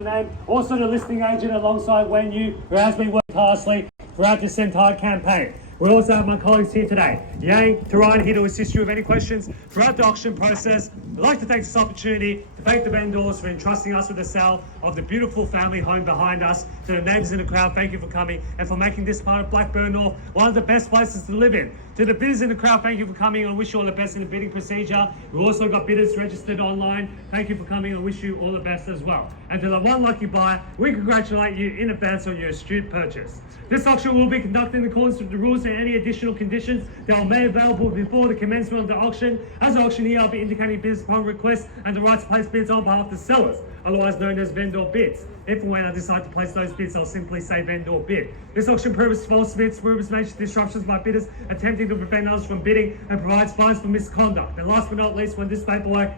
Name. Also the listing agent alongside Wen Yu, who has been working tirelessly throughout this entire campaign. We also have my colleagues here today, Yang, Taran, here to assist you with any questions throughout the auction process. I'd like to take this opportunity to thank the vendors for entrusting us with the sale of the beautiful family home behind us. To the neighbours in the crowd, thank you for coming and for making this part of Blackburn North one of the best places to live in. To the bidders in the crowd, thank you for coming and I wish you all the best in the bidding procedure. We've also got bidders registered online. Thank you for coming and wish you all the best as well. And to the one lucky buyer, we congratulate you in advance on your astute purchase. This auction will be conducted in accordance with the rules and any additional conditions that are made available before the commencement of the auction. As auctioneer, I'll be indicating bids upon request and the right to place bids on behalf of the sellers, otherwise known as vendor bids. If and when I decide to place those bids, I'll simply say vendor bid. This auction proves false bids, rumors, mentions, disruptions by bidders attempting to prevent others from bidding, and provides fines for misconduct. And last but not least, when this paperwork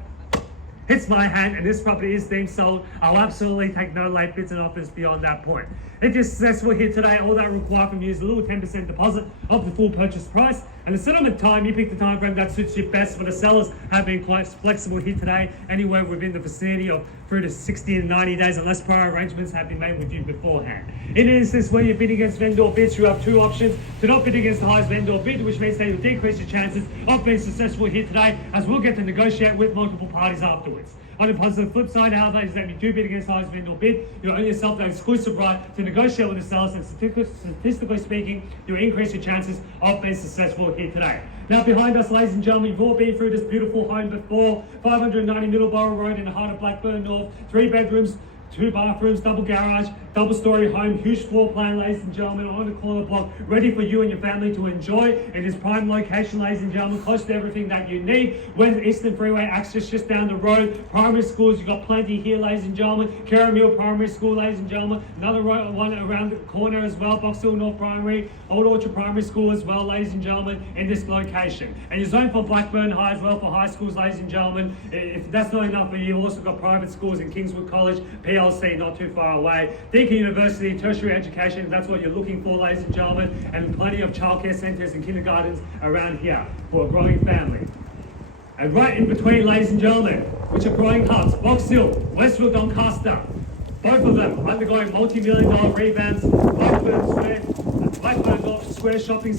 hits my hand and this property is deemed sold, I'll absolutely take no late bids and offers beyond that point. If you're successful here today, all that requires from you is a little 10% deposit of the full purchase price. And the settlement time, you pick the time frame that suits you best. For the sellers have been quite flexible here today, anywhere within the vicinity of 3 to 60 and 90 days, unless prior arrangements have been made with you beforehand. In an instance where you're bidding against vendor bids, you have two options. To not bid against the highest vendor bid, which means they will decrease your chances of being successful here today, as we'll get to negotiate with multiple parties afterwards. On the positive flip side, however, is that if you do bid against the highest vendor bid, you own yourself the exclusive right to negotiate with the sellers, and statistically speaking, you increase your chances of being successful here today. Now behind us, ladies and gentlemen, you've all been through this beautiful home before. 590 Middleborough Road in the heart of Blackburn North, 3 bedrooms, 2 bathrooms, double garage, double-storey home, huge floor plan, ladies and gentlemen, on the corner block, ready for you and your family to enjoy. It is prime location, ladies and gentlemen, close to everything that you need. When Eastern Freeway access just down the road, primary schools, you've got plenty here, ladies and gentlemen. Caramel Primary School, ladies and gentlemen. Another one around the corner as well, Buxton North Primary, Old Orchard Primary School as well, ladies and gentlemen, in this location. And you're zoned for Blackburn High as well for high schools, ladies and gentlemen. If that's not enough for you, you've also got private schools in Kingswood College, PLC, not too far away. Deakin University, tertiary education, if that's what you're looking for, ladies and gentlemen, and plenty of childcare centres and kindergartens around here for a growing family. And right in between, ladies and gentlemen, which are growing hubs, Box Hill, Westfield, Doncaster, both of them undergoing multi-million-dollar revamps. Blackburn North Square shopping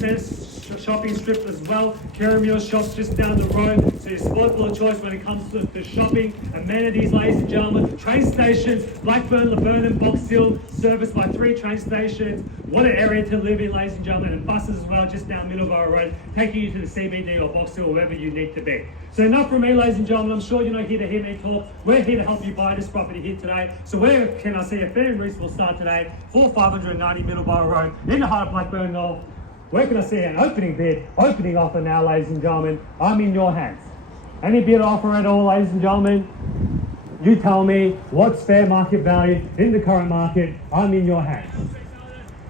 strip as well. Caramel shops just down the road. So your sportful of choice when it comes to the shopping. Amenities, ladies and gentlemen. Train stations, Blackburn, Lavernon, Box Hill, serviced by 3 train stations. What an area to live in, ladies and gentlemen. And buses as well, just down Middleborough Road, taking you to the CBD or Box Hill, wherever you need to be. So enough from me, ladies and gentlemen. I'm sure you're not here to hear me talk. We're here to help you buy this property here today. So where can I see a fair and reasonable start today for 590 Middleborough Road in the heart of Blackburn North? Where can I see an opening bid, opening offer now, ladies and gentlemen? I'm in your hands. Any bid offer at all, ladies and gentlemen? You tell me what's fair market value in the current market. I'm in your hands.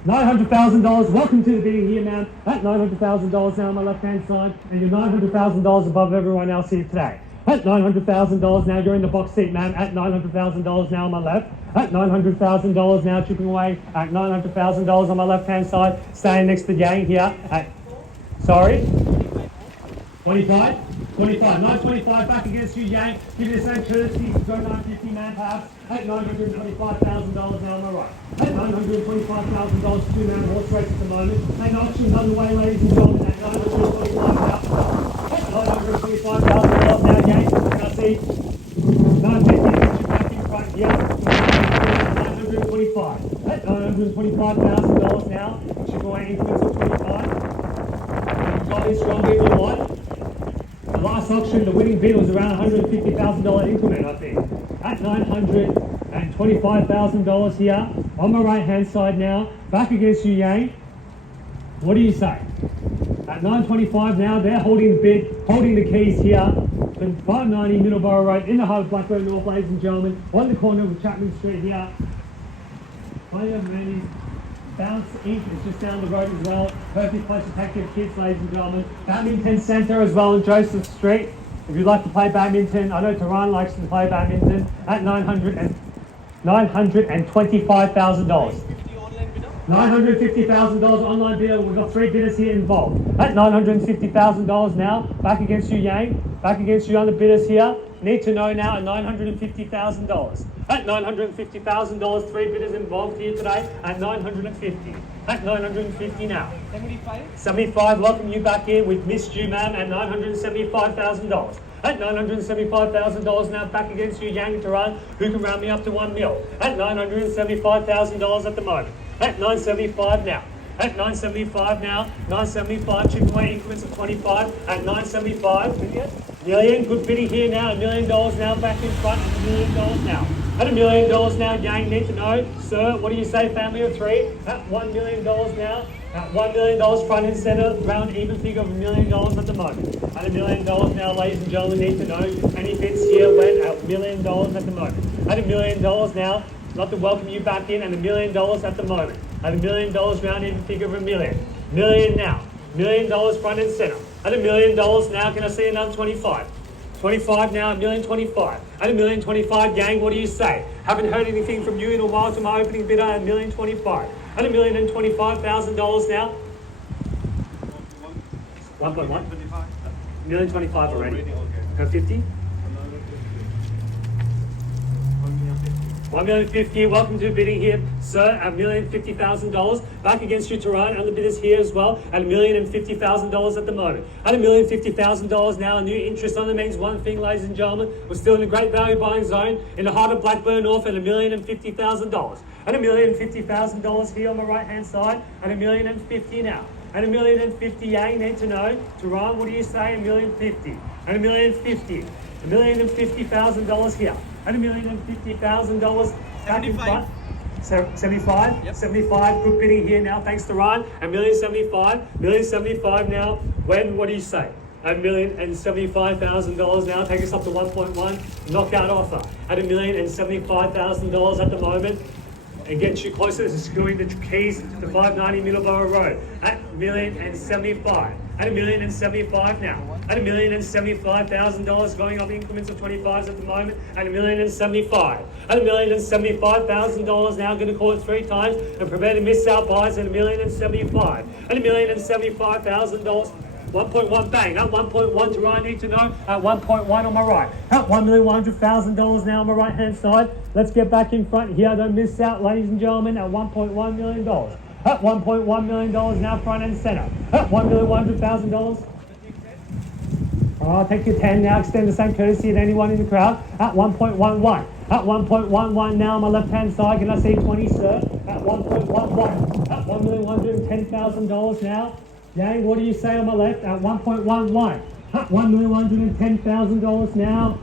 $900,000. Welcome to the bidding here, ma'am. At $900,000 now on my left-hand side, and you're $900,000 above everyone else here today. At $900,000 now, you're in the box seat, ma'am. At $900,000 now on my left. At $900,000 now, chipping away. At $900,000 on my left-hand side, staying next to Yang here. At, sorry? 25? 25. 925 back against you, Yang. Give you the same courtesy. Go 950, man, perhaps. At $925,000 now on my right. At $925,000 two-man horse race at the moment. And auction's underway, ladies and gentlemen, at $925,000. $925,000 now, Yang. Can I see? 950 back in front, yeah. 925. At $925,000 now. Chip away increments of 25. Got this strong bid or what? The last auction, the winning bid was around $150,000 increment, I think. At $925,000 here. On my right hand side now. Back against you, Yang. What do you say? At $925 now, they're holding the bid, holding the keys here. 590 Middleborough Road in the heart of Blackburn North, ladies and gentlemen. On the corner of Chapman Street here. Plenty of amenities. Bounce Inc. is just down the road as well. Perfect place to take your kids, ladies and gentlemen. Badminton Centre as well on Joseph Street. If you'd like to play badminton, I know Taran likes to play badminton at $925,000. $950,000 online bidder. We've got 3 bidders here involved. At $950,000 now, back against you, Yang. Back against you, other bidders here. Need to know now at $950,000. At $950,000, 3 bidders involved here today at $950. At $950 now. 75. Welcome you back in. We've missed you, ma'am, at $975,000. At $975,000 now, back against you, Yang Taran, who can round me up to $1 mil. At $975,000 at the moment. At $975 now. At $975 now. $975, chipping away increments of 25. At $975 million. Good bidding here now. $1 million now, back in front. $1 million now. At $1 million now, Yang, need to know, sir, what do you say, family of 3? At $1 million now. At $1 million front and centre, round even figure of $1 million at the moment. At $1 million now, ladies and gentlemen, need to know any bids here went at $1 million at the moment. At $1 million now, I'd like to welcome you back in, and $1 million at the moment. At $1 million round even figure of $1 million. Million now. $1 million front and centre. At $1 million now, can I see another 25? 25 now, $1,025,000. At $1,025,000, Yang, what do you say? Haven't heard anything from you in a while to my opening bidder at $1,025,000. At $1,025,000 now. 1.1? $1,025,000 already. Go 50? $1,050,000, welcome to bidding here, sir, at $1,050,000. Back against you, Tehran, and the bidders here as well, at $1,050,000 at the moment. At $1,050,000 now, a new interest only means one thing, ladies and gentlemen. We're still in a great value buying zone in the heart of Blackburn North at $1,050,000. At $1,050,000 here on the right-hand side, at $1,050,000 now. At $1,050,000, Yang, need to know, Tehran, what do you say, $1,050,000? At $1,050,000, $1,050,000 here. At $1,050,000 back in front. 75? Yep. 75, good bidding here now, thanks to Ryan. At $1,075,000, $1,075,000 now. Wen, what do you say? At $1,075,000 now, take us up to 1.1, knockout offer. At $1,075,000 at the moment, and get you closer to securing the keys to 590 Middleborough Road. At $1,075,000. At $1,075,000 now. At $1,075,000 going up increments of 25s at the moment. At $1,075,000. At $1,075,000 now, going to call it 3 times and prevent a miss out buys at $1,075,000. At $1,075,000. 1.1 bang. At 1.1 to I need to know. At 1.1 on my right. At $1,100,000 now on my right hand side. Let's get back in front here. Don't miss out, ladies and gentlemen. At $1.1 million. At $1.1 million now, front and centre. At $1,100,000. I'll take your 10 now. Extend the same courtesy to anyone in the crowd. At 1.11. At 1.11 now on my left hand side. Can I see 20, sir? At 1.11. At $1,110,000 now. Yang, what do you say on my left? At 1.11. At $1,110,000 now.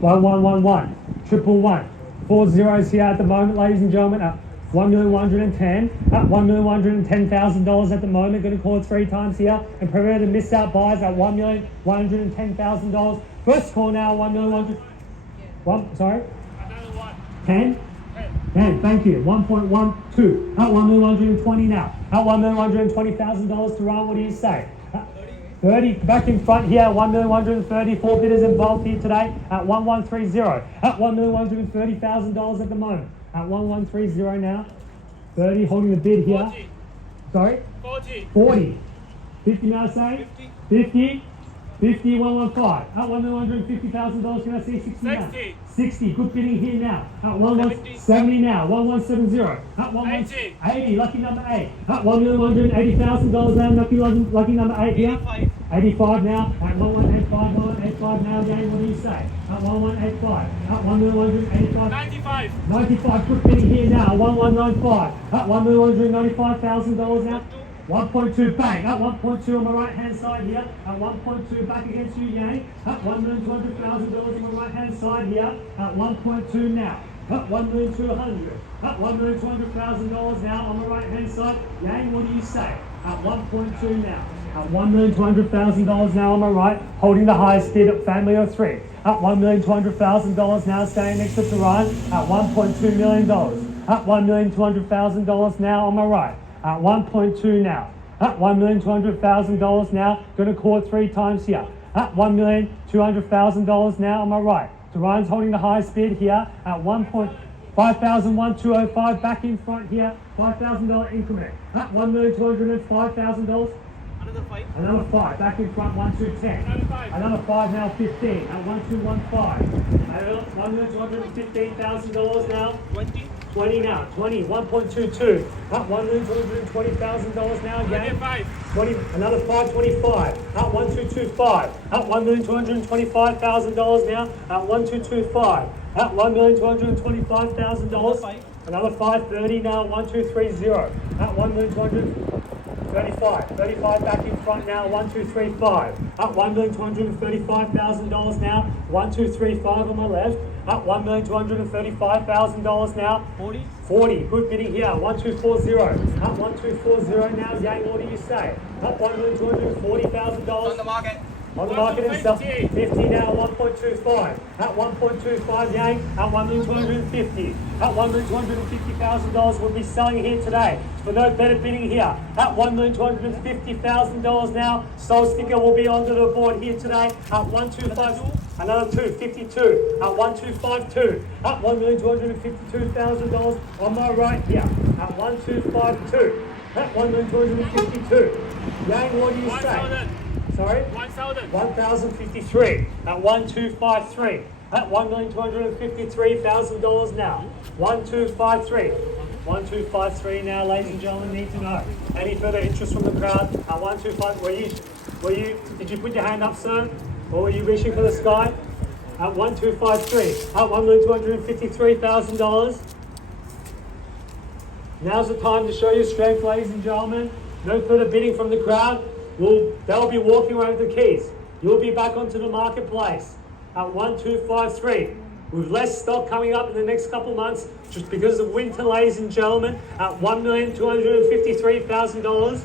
1111. 111. 4 zeros here at the moment, ladies and gentlemen. At $1,110,000. At $1,110,000 at the moment. Going to call it 3 times here and prevent a miss out buys at $1,110,000. First call now, $1,100,000. Sorry? 10? 10, thank you. 1.12. At $1,120,000 now. At $1,120,000 to run, what do you say? 30, back in front here, $1,130,000, 4 bidders involved here today at $1,130. At $1,130,000 at the moment. At $1,130 now. 30, holding the bid here. 40. Sorry? 40. 40. 50 now say? 50. 50, 115. At $1,150,000, can I see 60 now? 60. 60, good bidding here now. At 1,170 now. 1,170. At 1,180, lucky number 8. At $1,180,000 now, lucky number 8 here. 85 now. At 1,185, 1,185 now, Jane, what do you say? At 1,185. At 1,185. 95. 95, good bidding here now. 1,195. At $1,195,000 now. 1.2 bang, at 1.2 on my right hand side here, at 1.2 back against you, Yang, at $1,200,000 on my right hand side here, at 1.2 now, at $1,200,000, at $1,200,000 now on the right hand side, Yang, what do you say? At 1.2 now, at $1,200,000 now on my right, holding the highest bid at family of 3, at $1,200,000 now staying next to Tehran, at $1.2 million, at $1,200,000 now on my right. At 1.2 now. At $1,200,000 now. Going to call it 3 times here. At $1,200,000 now on my right. Tehran's holding the highest bid here at 1. 5,001,205 back in front here. $5,000 increment. At $1,205,000. Another 5 back in front. 1,210. Another 5 now. 15. At 1,215. $1,215,000 now. 20 now. 20. 1.22. At $1,220,000 now. Again. 20. Another 525. At 1,225. At $1,225,000 now. At 1,225. At $1,225,000. Another 530 now. 1,230. At 1,235. 35 back in front now. 1,235. At $1,235,000 now. 1,235 on my left. At $1,235,000 now. 40. Good bidding here. 1,240. At 1,240 now. Yang, what do you say? At $1,240,000. On the market. On the market itself. 50 now. 1.25. At 1.25 Yang. At $1,250,000. At $1,250,000 we'll be selling here today. For no better bidding here. At $1,250,000 now. Sold sticker will be onto the board here today. At 125. Another 252 at 1,252 at $1,252,000 on my right here at 1,252 at $1,252. Yang, what do you say? Sorry? 1,053 at 1,253 at $1,253,000 now. 1,253. 1,253 now, ladies and gentlemen, need to know. Any further interest from the crowd at 125? Did you put your hand up, sir? Or were you reaching for the sky? At 1,253, at $1,253,000. Now's the time to show your strength, ladies and gentlemen. No further bidding from the crowd. They'll be walking around with the keys. You'll be back onto the marketplace at 1,253. With less stock coming up in the next couple of months, just because of winter, ladies and gentlemen, at $1,253,000.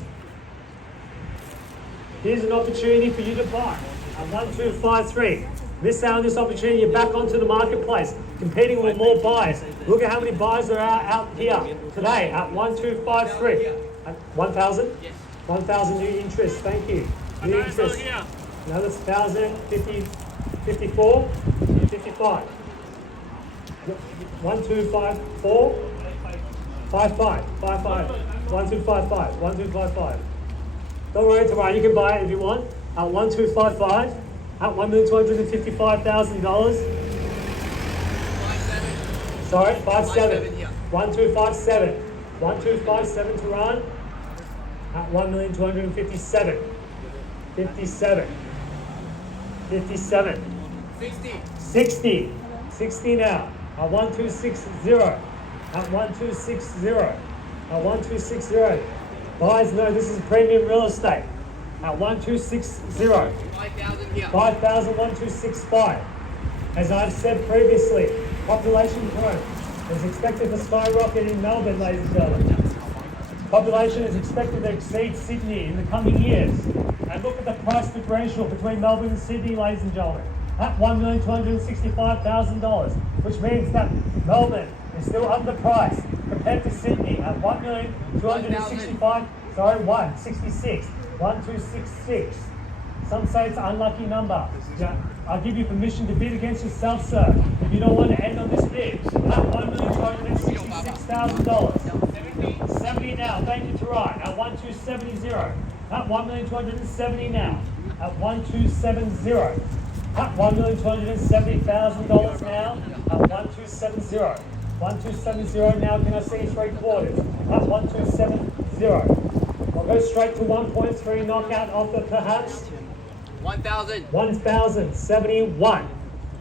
Here's an opportunity for you to buy at 1,253. Miss out on this opportunity, you're back onto the marketplace, competing with more buyers. Look at how many buyers are out here today at 1,253. At 1,000? Yes. 1,000 new interest, thank you. New interest. Another 1,000, 50, 54, 55. 1,254, 55, 55, 1,255, 1,255. Don't worry, tomorrow you can buy it if you want at 1,255. At $1,255,000. Sorry, 57. 1,257. 1,257 to run. At $1,257,000. 57. 57. 60. 60 now. At 1,260. At 1,260. At 1,260. Buyers know this is premium real estate. At 1,260. 5,000, 1,265. As I've said previously, population growth is expected to skyrocket in Melbourne, ladies and gentlemen. Population is expected to exceed Sydney in the coming years. And look at the price differential between Melbourne and Sydney, ladies and gentlemen. At $1,265,000, which means that Melbourne is still underpriced compared to Sydney at $1,265,000. Sorry, 166. 1,266. Some say it's an unlucky number. I'll give you permission to bid against yourself, sir, if you don't want to end on this bid. At $1,266,000. 70 now, thank you, Tarai. At 1,270. At $1,270 now. At 1,270. At $1,270,000 now. At 1,270. 1,270 now, can I see 3/4? At 1,270. I'll go straight to 1.3 knockout offer perhaps. 1,000. 1,071.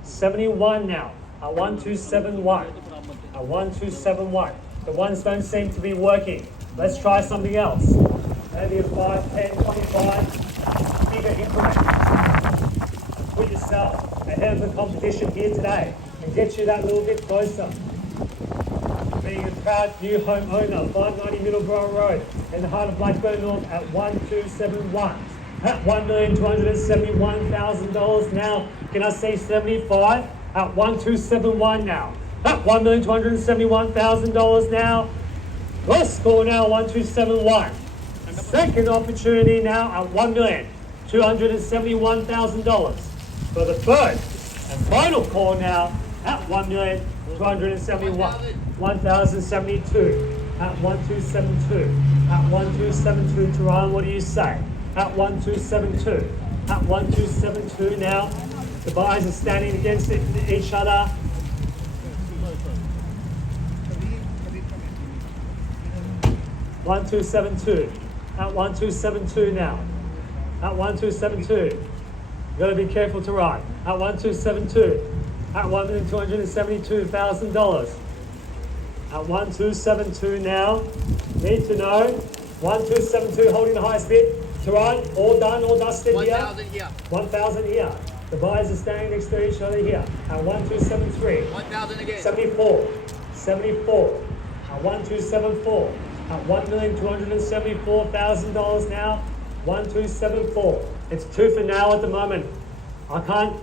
71 now. At 1,271. At 1,271. The ones don't seem to be working. Let's try something else. Maybe a 5, 10, 25. Bigger increment. Put yourself ahead of the competition here today and get you that little bit closer. Being a proud new homeowner, 590 Middleborough Road in the heart of Blackburn North at 1,271. At $1,271,000 now. Can I see 75? At 1,271 now. At $1,271,000 now. Last score now, 1,271. Second opportunity now at $1,271,000. For the third and final call now at $1,271,000. 1,271. 1,072. At 1,272. At 1,272, Tehran, what do you say? At 1,272. At 1,272 now. The buyers are standing against each other. 1,272. At 1,272 now. At 1,272. You've got to be careful to ride. At 1,272. At $1,272,000. At 1,272 now. Need to know. 1,272 holding the highest bid. Tehran, all done, all dusted here. 1,000 here. 1,000 here. The buyers are standing next to each other here. At 1,273. 1,000 again. 74. 74. At 1,274. At $1,274,000 now. 1,274. It's 2 for now at the moment. I can't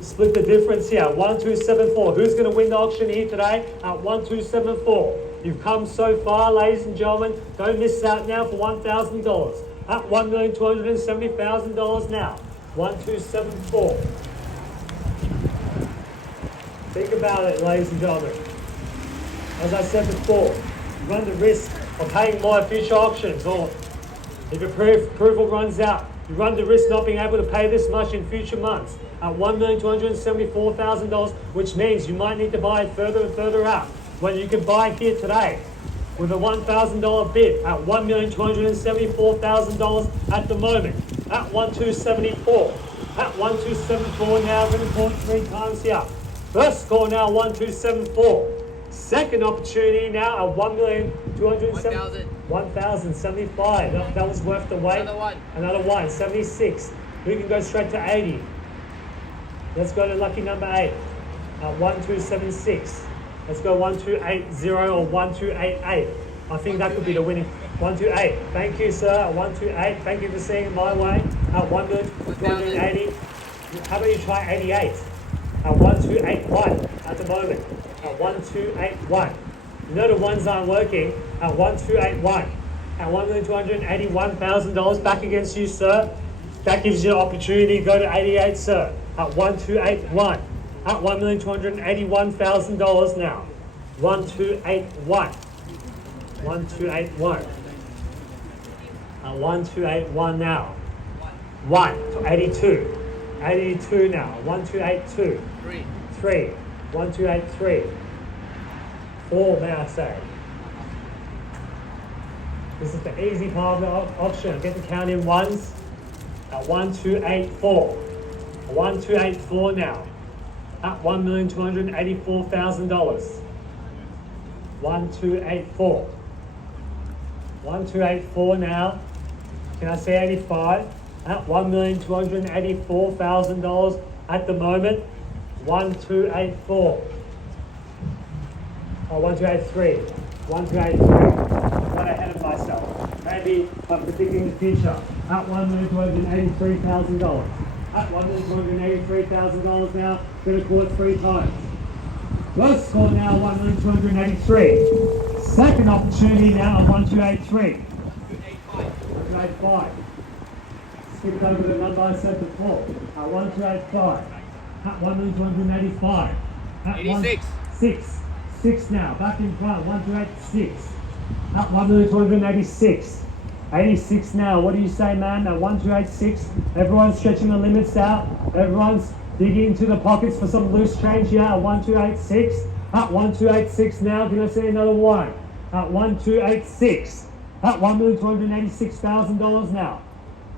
split the difference here. 1,274. Who's going to win the auction here today? At 1,274. You've come so far, ladies and gentlemen. Don't miss out now for $1,000. At $1,270,000 now. 1,274. Think about it, ladies and gentlemen. As I said before, you run the risk of paying more at future auctions, or if approval runs out, you run the risk not being able to pay this much in future months at $1,274,000, which means you might need to buy it further and further out. When you can buy here today with a $1,000 bid at $1,274,000 at the moment, at 1,274. At 1,274 now, going to call 3 times here. First call now, 1,274. Second opportunity now at 1,270,000. 1,075. That was worth the wait. Another one. 76. We can go straight to 80. Let's go to lucky number 8. At 1,276. Let's go 1,280 or 1,288. I think that could be the winning. 128. Thank you, sir. At 128. Thank you for seeing it my way. At 1,280. How about you try 88? At 1,281 at the moment. At 1,281. You know the ones aren't working. At 1,281. At $1,281,000 back against you, sir. That gives you an opportunity to go to 88, sir. At 1,281. At $1,281,000 now. 1,281. 1,281. At 1,281 now. 1 to 82. 82 now. 1,282. 3. 1,283. 4, may I say. This is the easy part of the auction. Get the count in ones. At 1,284. 1,284 now. At $1,284,000. 1,284. 1,284 now. Can I say 85? At $1,284,000 at the moment. 1,284. Oh, 1,283. 1,283. I got ahead of myself. Maybe I'm predicting the future. At $1,283,000. At $1,283,000 now. Going to call it 3 times. First score now, 1,283. Second opportunity now at 1,283. 1,285. Skip over the number I said before. At 1,285. At 1,285. At 86. 6 now. Back in front. 1,286. At 1,286. 86 now. What do you say, man? At 1,286. Everyone's stretching the limits out. Everyone's digging into the pockets for some loose change here at 1,286. At 1,286 now. Can I say another one? At 1,286. At $1,286,000 now.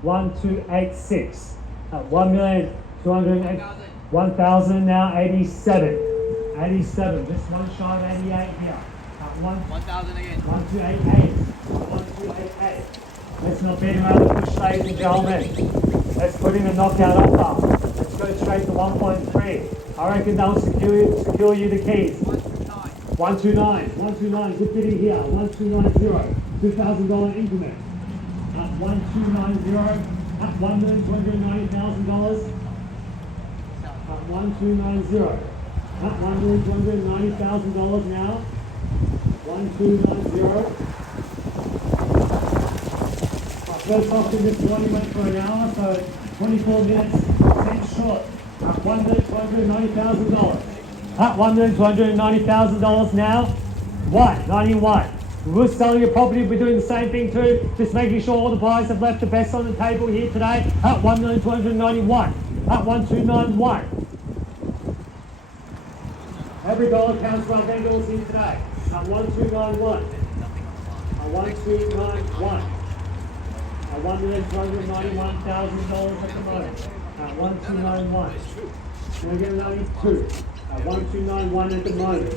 1,286. At 1,200,000 now. 87. 87. Just one shy of 88 here. At 1,000 again. 1,288. 1,288. Let's not beat around the bush, ladies and gentlemen. Let's put in a knockout offer. Let's go straight to 1.3. I reckon that'll secure you the keys. 129. 129. Good bidding here. 1,290. $2,000 increment. At 1,290. At $1,290,000. At 1,290. At $1,290,000 now. 1,290. First auction this morning went for an hour, so 24 minutes, 10 short. At $1,290,000. At $1,290,000 now. 191. We're selling your property, we're doing the same thing too, just making sure all the buyers have left the best on the table here today. At 1,291. At 1291. Every dollar counts for our vendors here today. At 1291. At 1291. At $1,291,000 at the moment. At 1291. We're getting 92. At 1291 at the moment.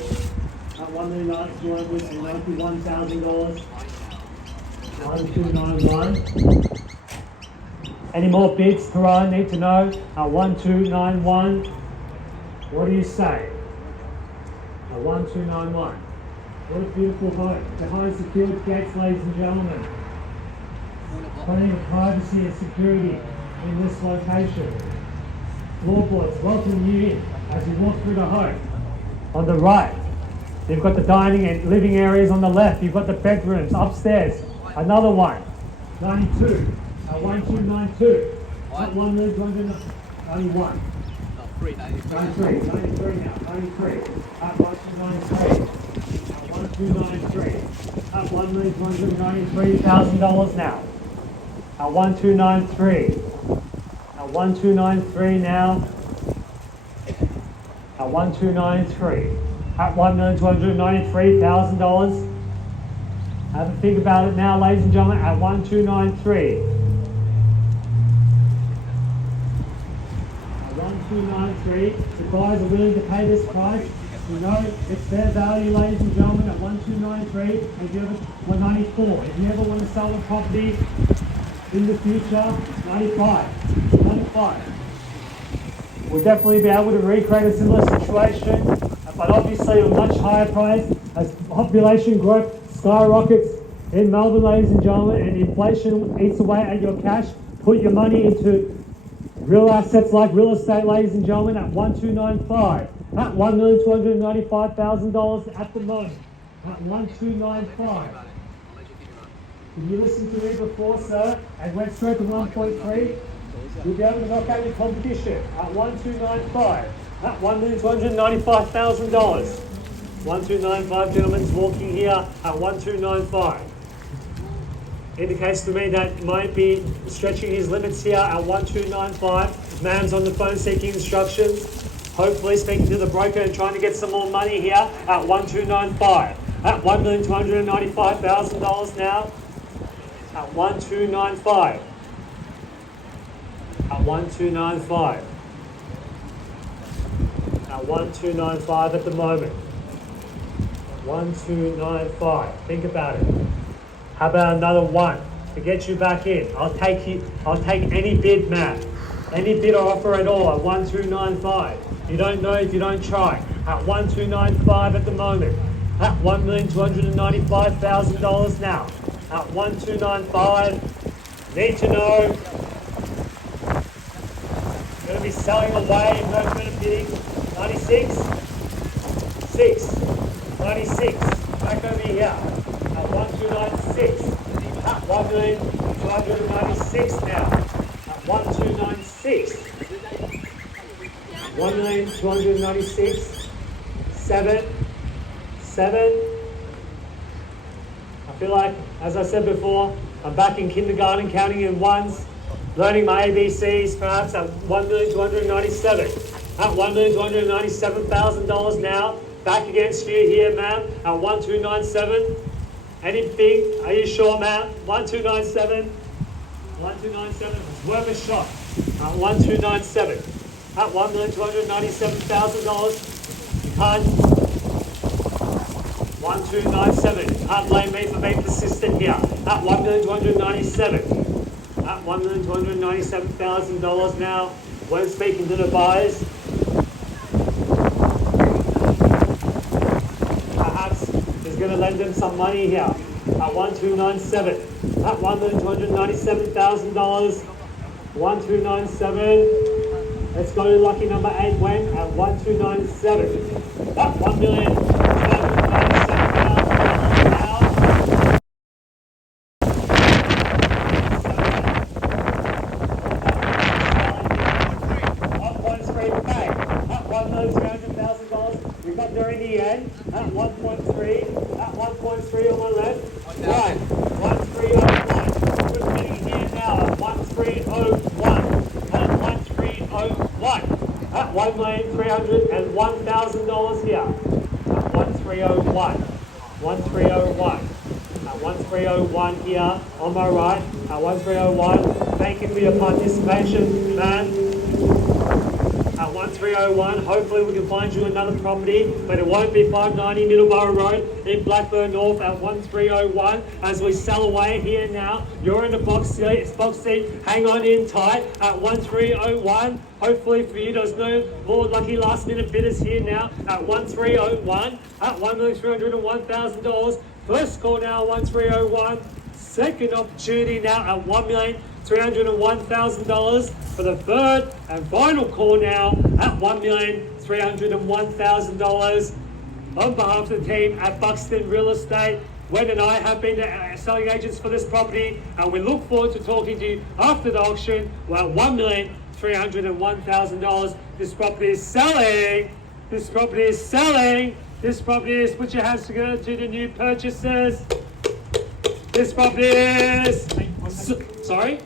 At $1,291,000. 1291. Any more bids, Karan? Need to know. At 1291. What do you say? At 1291. What a beautiful home. Behind secured gates, ladies and gentlemen. Plenty of privacy and security in this location. Floorboards welcome you in as you walk through the home. On the right, you've got the dining and living areas on the left. You've got the bedrooms upstairs. Another one. 92. At 1292. At 1,291. 93. 93 now. 93. At 1293. At 1293. At $1,293,000 now. At 1293. At 1293 now. At 1293. At $1,293,000. Have a think about it now, ladies and gentlemen. At 1293. At 1293. The buyers are willing to pay this price. You know it's fair value, ladies and gentlemen. At 1293. If you ever 194. If you ever want to sell a property in the future, 95. 95. We'll definitely be able to recreate a similar situation, but obviously a much higher price as population growth skyrockets in Melbourne, ladies and gentlemen, and inflation eats away at your cash. Put your money into real assets like real estate, ladies and gentlemen, at 1295. At $1,295,000 at the moment. At 1295. Did you listen to me before, sir, and went straight to 1.3? You'll be able to knock out your competition at 1295. At $1,295,000. 1295, gentlemen's walking here at 1295. Indicates to me that might be stretching his limits here at 1295. Man's on the phone seeking instructions. Hopefully speaking to the broker and trying to get some more money here at 1295. At $1,295,000 now. At 1295. At 1295. At 1295 at the moment. 1295. Think about it. How about another one to get you back in? I'll take any bid, Matt. Any bid or offer at all at 1295. You don't know if you don't try. At 1295 at the moment. At $1,295,000 now. At 1295. Need to know. Going to be selling away, no further bidding. 96, 6, 96, back over here at 1296, at 1,296 now, at 1296, 1,296, 7, 7. I feel like, as I said before, I'm back in kindergarten counting in ones. Learning my ABCs perhaps at 1,297. At $1,297,000 now. Back against you here, ma'am, at 1297. Anything? Are you sure, ma'am? 1297. 1297. It's worth a shot. At 1297. At $1,297,000. You can't. 1297. You can't blame me for being persistent here. At 1,297. At $1,297,000 now. When speaking to the buyers, perhaps is going to lend them some money here. At 1297. At $1,297,000. 1297. Let's go to lucky number 8, Wen, at 1297. At $1,297,000 now. $1,300,000. Alright, 1301. We're bidding here now at 1301. At 1301. At $1,301,000 here. At 1301. 1301. At 1301 here on my right. At 1301. Thank you for your participation, man. At 1301, hopefully we can find you another property, but it won't be 590 Middleborough Road in Blackburn North at 1301 as we sell away here now. You're in the box seat, hang on in tight at 1301. Hopefully for you, there's no more lucky last minute bidders here now at 1301 at $1,301,000. First call now at 1301. Second opportunity now at $1,301,000 for the third and final call now at $1,301,000. On behalf of the team at Buxton Real Estate, Wen and I have been the selling agents for this property, and we look forward to talking to you after the auction. We're at $1,301,000. This property is selling. This property is selling. This property is, put your hands together to the new purchasers. This property is, sorry?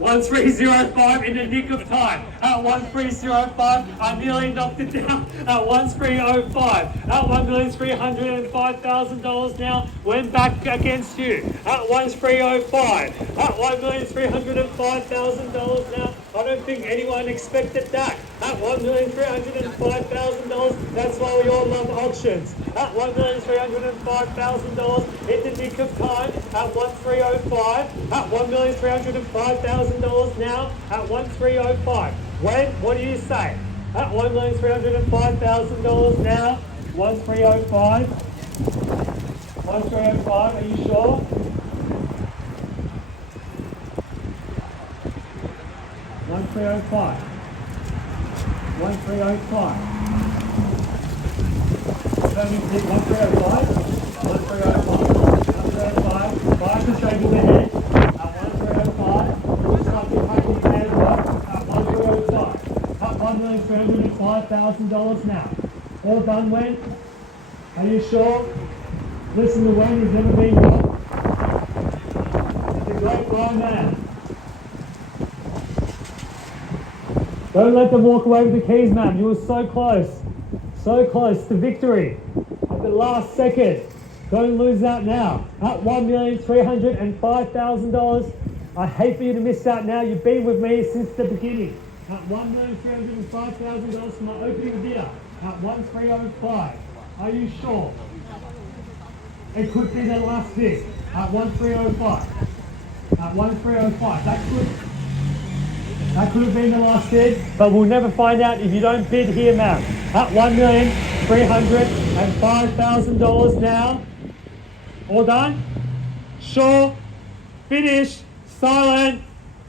1305 in the nick of time. At 1305, I nearly knocked it down. At 1305, at $1,305,000 now. Went back against you. At 1305, at $1,305,000 now. I don't think anyone expected that. At $1,305,000, that's why we all love auctions. At $1,305,000 in the nick of time. At 1305, at $1,305,000 now. At 1305. When? What do you say? At $1,305,000 now. 1305. 1305. Are you sure? 1305. 1305. 1305. 1305. 5 to straight to the head. At 1305. Looks like you're taking the hands off. At 1305. At $1,305,000 now. All done, Wen? Are you sure? Listen to Wen, he's never been wrong. He's a great blind man. Don't let them walk away with the keys, man. You were so close to victory at the last second. Don't lose out now. At $1,305,000. I hate for you to miss out now. You've been with me since the beginning. At $1,305,000 for my opening bidder. At 1305. Are you sure? It could be the last bid. At 1305. At 1305. That could have been the last bid, but we'll never find out if you don't bid here, ma'am. At $1,305,000 now. All done? Sure. Finish. Silent.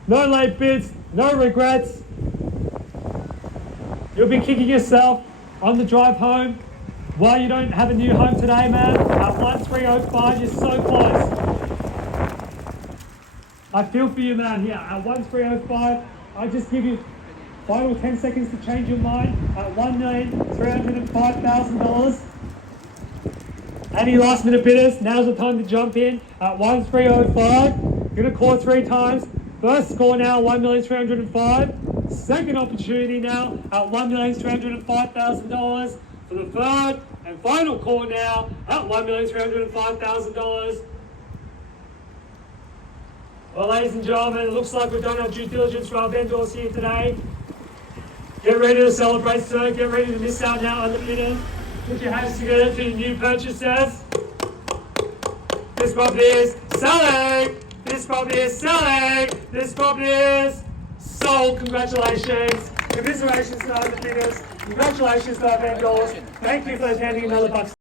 No late bids. No regrets. You'll be kicking yourself on the drive home while you don't have a new home today, ma'am. At 1305, you're so close. I feel for you, man. Here at 1305. I'll just give you final 10 seconds to change your mind at $1,305,000. Any last minute bidders, now's the time to jump in at 1305. You're going to call 3 times. First score now, $1,305,000. Second opportunity now at $1,305,000. For the third and final call now at $1,305,000. Well, ladies and gentlemen, it looks like we've done our due diligence for our vendors here today. Get ready to celebrate, sir. Get ready to miss out now on the bidders. Put your hands together to the new purchasers. This property is selling. This property is selling. This property is sold. Congratulations. Commiserations to our bidders. Congratulations to our vendors. Thank you for attending another Buxton.